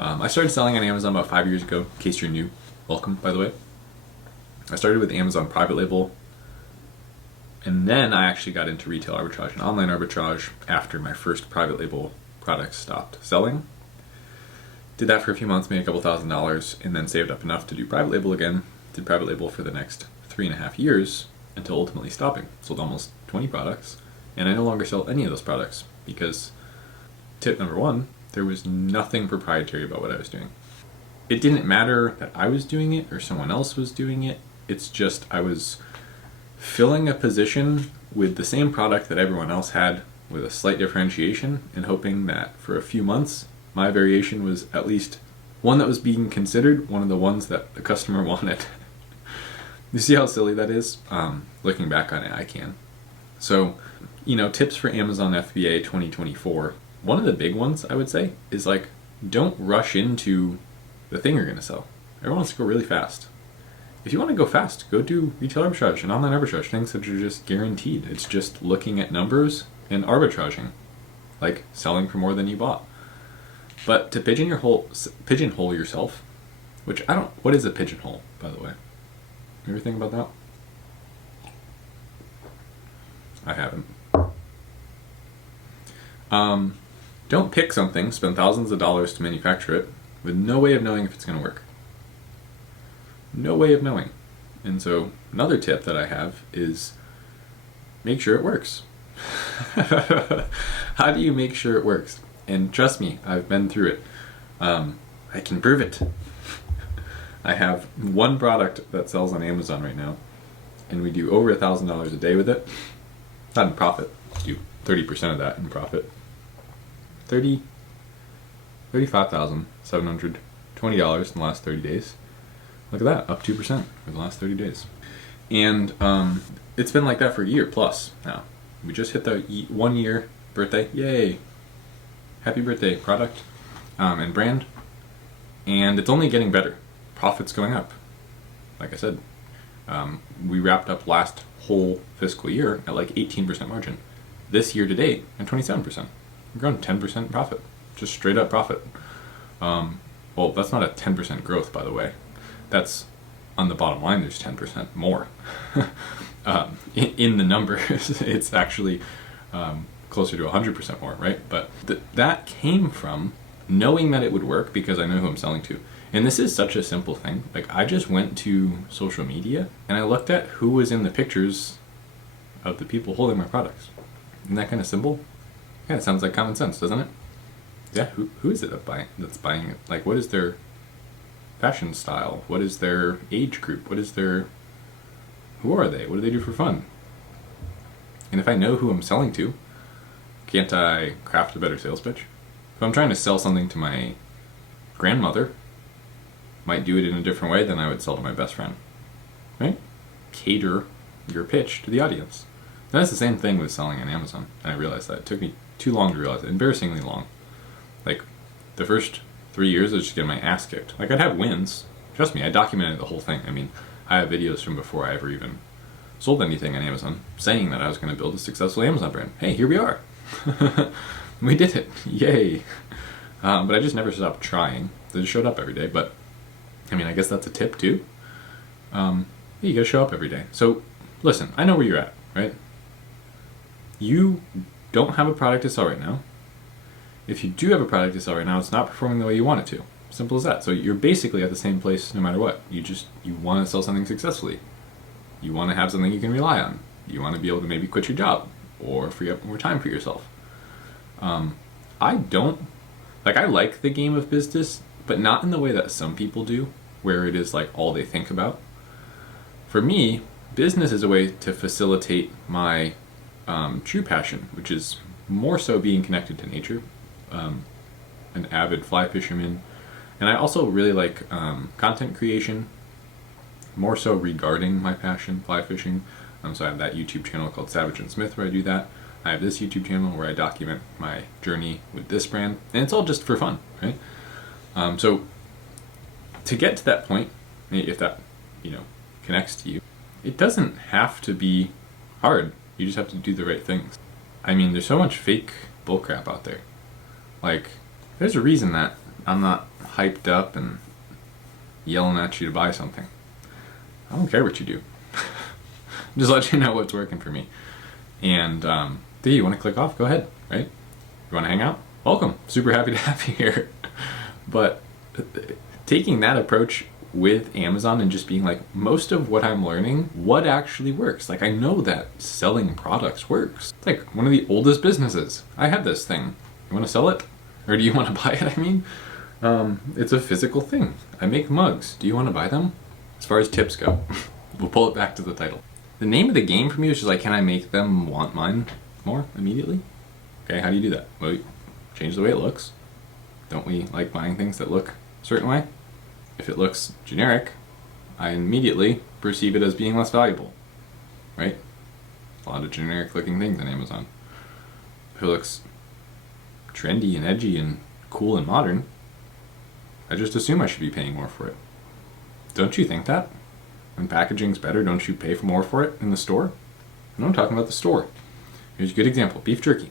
I started selling on Amazon about 5 years ago. In case you're new, welcome, by the way. I started with Amazon private label, and then I actually got into retail arbitrage and online arbitrage after my first private label products stopped selling. Did that for a few months, made a couple $1,000s, and then saved up enough to do private label again. Did private label for the next 3.5 years until ultimately stopping. Sold almost 20 products, and I no longer sell any of those products because, tip number one, there was nothing proprietary about what I was doing. It didn't matter that I was doing it or someone else was doing it. It's just I was filling a position with the same product that everyone else had with a slight differentiation and hoping that for a few months my variation was at least one that was being considered, one of the ones that the customer wanted. You see how silly that is? Looking back on it, I can. So, tips for Amazon FBA 2024. One of the big ones, I would say, is don't rush into the thing you're going to sell. Everyone wants to go really fast. If you want to go fast, go do retail arbitrage and online arbitrage, things that are just guaranteed. It's just looking at numbers and arbitraging, like selling for more than you bought. But to pigeonhole yourself, which what is a pigeonhole, by the way? You ever think about that? I haven't. Don't pick something, spend thousands of dollars to manufacture it, with no way of knowing if it's going to work. No way of knowing. And so another tip that I have is make sure it works. How do you make sure it works? And trust me, I've been through it. I can prove it. I have one product that sells on Amazon right now, and we do over $1,000 a day with it. Not in profit. We do 30% of that in profit. $35,720 in the last 30 days. Look at that, up 2% for the last 30 days. And it's been like that for a year plus now. We just hit the 1 year birthday. Yay! Happy birthday, product and brand. And it's only getting better. Profit's going up. Like I said, we wrapped up last whole fiscal year at 18% margin. This year to date at 27%. We've grown 10% profit. Just straight up profit. Well, that's not a 10% growth, by the way. That's on the bottom line, there's 10% more. In the numbers, it's actually closer to 100% more, right? But that came from knowing that it would work because I know who I'm selling to. And this is such a simple thing. I just went to social media and I looked at who was in the pictures of the people holding my products. Isn't that kind of simple? Yeah, it sounds like common sense, doesn't it? Yeah, who is it that's buying it? What is their fashion style? What is their age group? Who are they? What do they do for fun? And if I know who I'm selling to, can't I craft a better sales pitch? If I'm trying to sell something to my grandmother, might do it in a different way than I would sell to my best friend, right? Cater your pitch to the audience. And that's the same thing with selling on Amazon. And I realized that. It took me too long to realize it. Embarrassingly long. The first 3 years I was just getting my ass kicked. I'd have wins. Trust me, I documented the whole thing. I have videos from before I ever even sold anything on Amazon saying that I was going to build a successful Amazon brand. Hey, here we are. We did it. Yay. But I just never stopped trying. I just showed up every day. But, I guess that's a tip too. You gotta show up every day. So, listen, I know where you're at, right? You don't have a product to sell right now. If you do have a product to sell right now, it's not performing the way you want it to. Simple as that. So you're basically at the same place no matter what. You want to sell something successfully. You want to have something you can rely on. You want to be able to maybe quit your job or free up more time for yourself. I like the game of business, but not in the way that some people do, where it is all they think about. For me, business is a way to facilitate my true passion, which is more so being connected to nature. An avid fly fisherman, and I also really like content creation, more so regarding my passion, fly fishing. So I have that YouTube channel called Savage and Smith where I do that. I have this YouTube channel where I document my journey with this brand, and it's all just for fun, right? So to get to that point, if that connects to you, it doesn't have to be hard. You just have to do the right things. There's so much fake bullcrap out there. There's a reason that I'm not hyped up and yelling at you to buy something. I don't care what you do. Just let you know what's working for me. And do you want to click off? Go ahead, right? You want to hang out? Welcome. Super happy to have you here. But taking that approach with Amazon and just being like, most of what I'm learning, what actually works? Like, I know that selling products works. It's like one of the oldest businesses. I have this thing. You want to sell it? Or do you want to buy it? I mean, it's a physical thing. I make mugs. Do you want to buy them? As far as tips go, we'll pull it back to the title. The name of the game for me is just like, can I make them want mine more immediately? Okay, how do you do that? Well, you change the way it looks. Don't we like buying things that look a certain way? If it looks generic, I immediately perceive it as being less valuable, right? A lot of generic looking things on Amazon. If it looks trendy and edgy and cool and modern, I just assume I should be paying more for it. Don't you think that? When packaging's better, don't you pay for more for it in the store? No, I'm talking about the store. Here's a good example, beef jerky.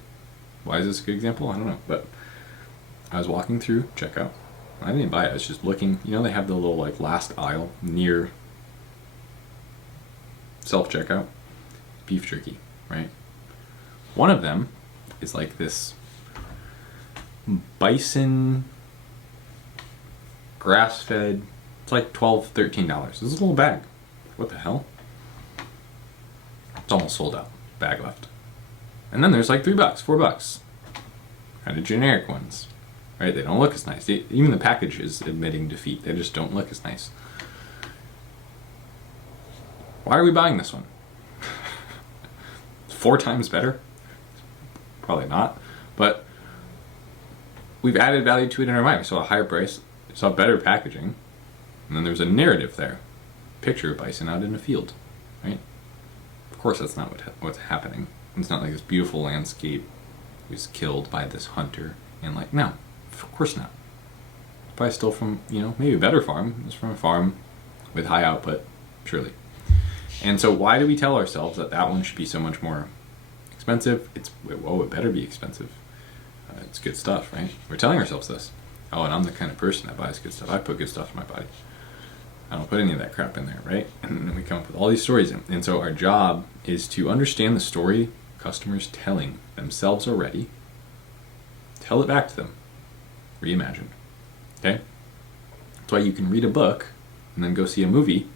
Why is this a good example? I don't know, but I was walking through checkout. I didn't buy it, I was just looking. You know, they have the little like last aisle near self-checkout. Beef jerky, right? One of them is like this bison grass-fed. It's like $12, $13. This is a little bag. What the hell? It's almost sold out. Bag left. And then there's like $3, $4. Kind of generic ones. Right? They don't look as nice. Even the package is admitting defeat. They just don't look as nice. Why are we buying this one? 4 times better? Probably not. But we've added value to it in our mind. We saw a higher price, we saw better packaging, and then there's a narrative there. Picture of bison out in a field, right? Of course that's not what's happening. It's not like this beautiful landscape was killed by this hunter, and like, no, of course not. It's probably still from, maybe a better farm. It's from a farm with high output, surely. And so why do we tell ourselves that that one should be so much more expensive? It better be expensive. It's good stuff, right? We're telling ourselves this. Oh, and I'm the kind of person that buys good stuff. I put good stuff in my body. I don't put any of that crap in there, right? And then we come up with all these stories. And so our job is to understand the story customers telling themselves already. Tell it back to them. Reimagine. Okay? That's why you can read a book and then go see a movie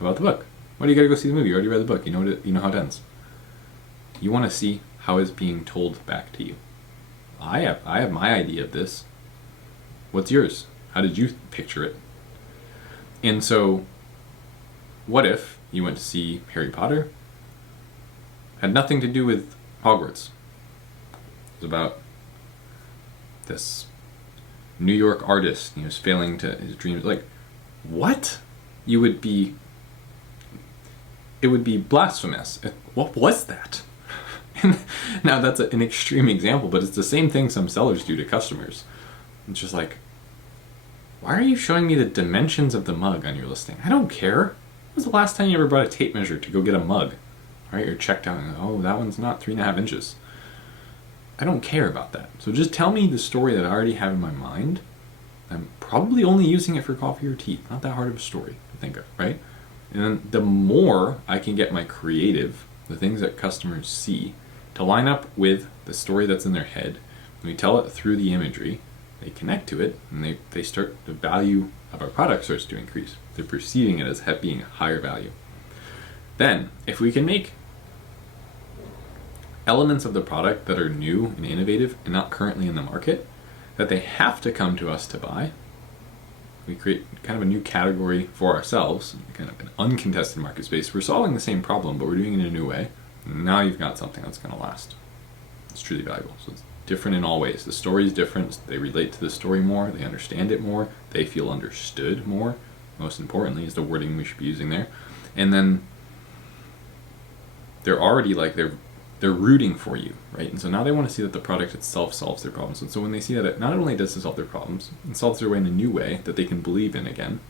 about the book. Why do you gotta go see the movie? You already read the book. You know how it ends. You want to see how it's being told back to you. I have my idea of this. What's yours? How did you picture it? And so, what if you went to see Harry Potter? Had nothing to do with Hogwarts. It was about this New York artist. He was failing to his dreams. Like, what? It would be blasphemous. What was that? Now that's an extreme example, but it's the same thing some sellers do to customers. It's just like, why are you showing me the dimensions of the mug on your listing? I don't care. When was the last time you ever brought a tape measure to go get a mug? Right? You're checked out and, oh, that one's not 3.5 inches. I don't care about that. So just tell me the story that I already have in my mind. I'm probably only using it for coffee or tea. Not that hard of a story to think of, right? And then the more I can get my creative, the things that customers see, to line up with the story that's in their head, and we tell it through the imagery, they connect to it, and they start, the value of our product starts to increase. They're perceiving it as being higher value. Then, if we can make elements of the product that are new and innovative and not currently in the market, that they have to come to us to buy, we create kind of a new category for ourselves, kind of an uncontested market space. We're solving the same problem, but we're doing it in a new way. And now you've got something that's going to last. It's truly valuable. So it's different in all ways. The story is different. They relate to the story more. They understand it more. They feel understood more. Most importantly is the wording we should be using there. And then they're already like, they're rooting for you, right? And so now they want to see that the product itself solves their problems. And so when they see that it not only does it solve their problems, it solves their way in a new way that they can believe in again.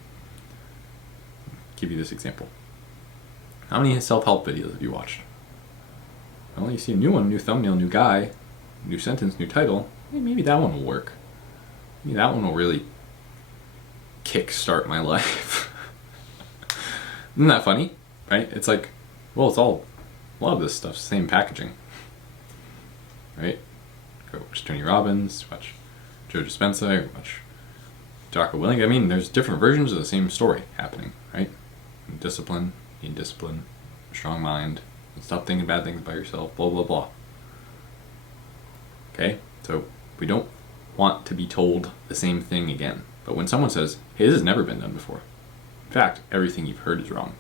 I'll give you this example. How many self-help videos have you watched? Well, you see a new one, new thumbnail, new guy, new sentence, new title. Maybe that one will work. Maybe that one will really kickstart my life. Isn't that funny? Right? It's like, well, it's all, a lot of this stuff's the same packaging. Right? Go watch Tony Robbins, watch Joe Dispenza, watch Jocko Willink. I mean, there's different versions of the same story happening, right? Discipline, need discipline, strong mind, stop thinking bad things about yourself, blah, blah, blah. Okay? So we don't want to be told the same thing again. But when someone says, hey, this has never been done before. In fact, everything you've heard is wrong.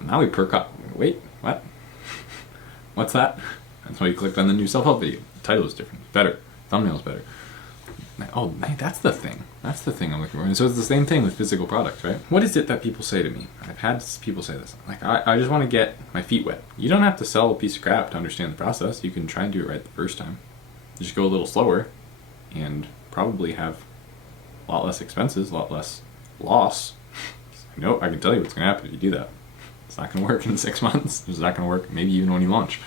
Now we perk up. Wait, what? What's that? That's why you clicked on the new self-help video. The title is different. Better. Thumbnail's better. Oh, that's the thing. That's the thing I'm looking for. And so it's the same thing with physical products, right? What is it that people say to me? I've had people say this. Like, I just want to get my feet wet. You don't have to sell a piece of crap to understand the process. You can try and do it right the first time. You just go a little slower and probably have a lot less expenses, a lot less loss. I know, I can tell you what's going to happen if you do that. It's not going to work in 6 months. It's not going to work maybe even when you launch.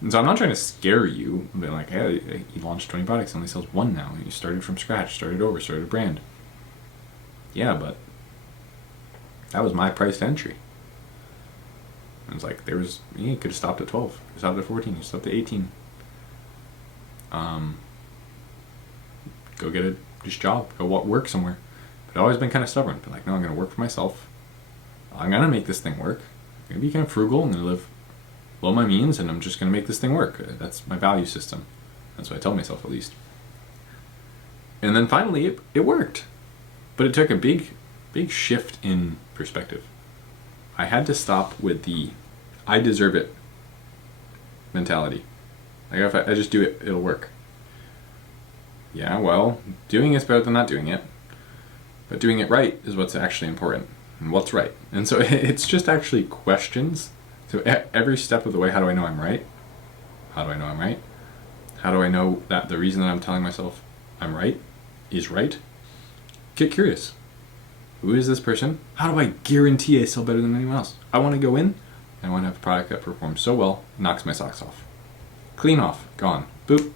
And so I'm not trying to scare you, but like, hey, you launched 20 products, only sells one now. You started from scratch, started over, started a brand. Yeah, but that was my price to entry. And it's like, you could have stopped at 12, you could have stopped at 14, you stopped at 18. Go get a job, go work somewhere. But I've always been kind of stubborn. But like, no, I'm going to work for myself. I'm going to make this thing work. I'm going to be kind of frugal. I'm going to live below my means, and I'm just going to make this thing work. That's my value system. That's what I tell myself, at least. And then finally, it worked. But it took a big shift in perspective. I had to stop with the I deserve it mentality. Like, if I just do it, it'll work. Yeah, well, doing it's better than not doing it. But doing it right is what's actually important. And what's right? And so it's just actually questions. So every step of the way, how do I know I'm right? How do I know I'm right? How do I know that the reason that I'm telling myself I'm right is right? Get curious. Who is this person? How do I guarantee I sell better than anyone else? I want to go in, and I want to have a product that performs so well, knocks my socks off. Clean off, gone, boop.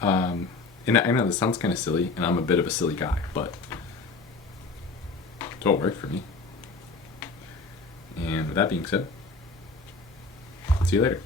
And I know this sounds kind of silly, and I'm a bit of a silly guy, but it's what worked for me. And with that being said, see you later.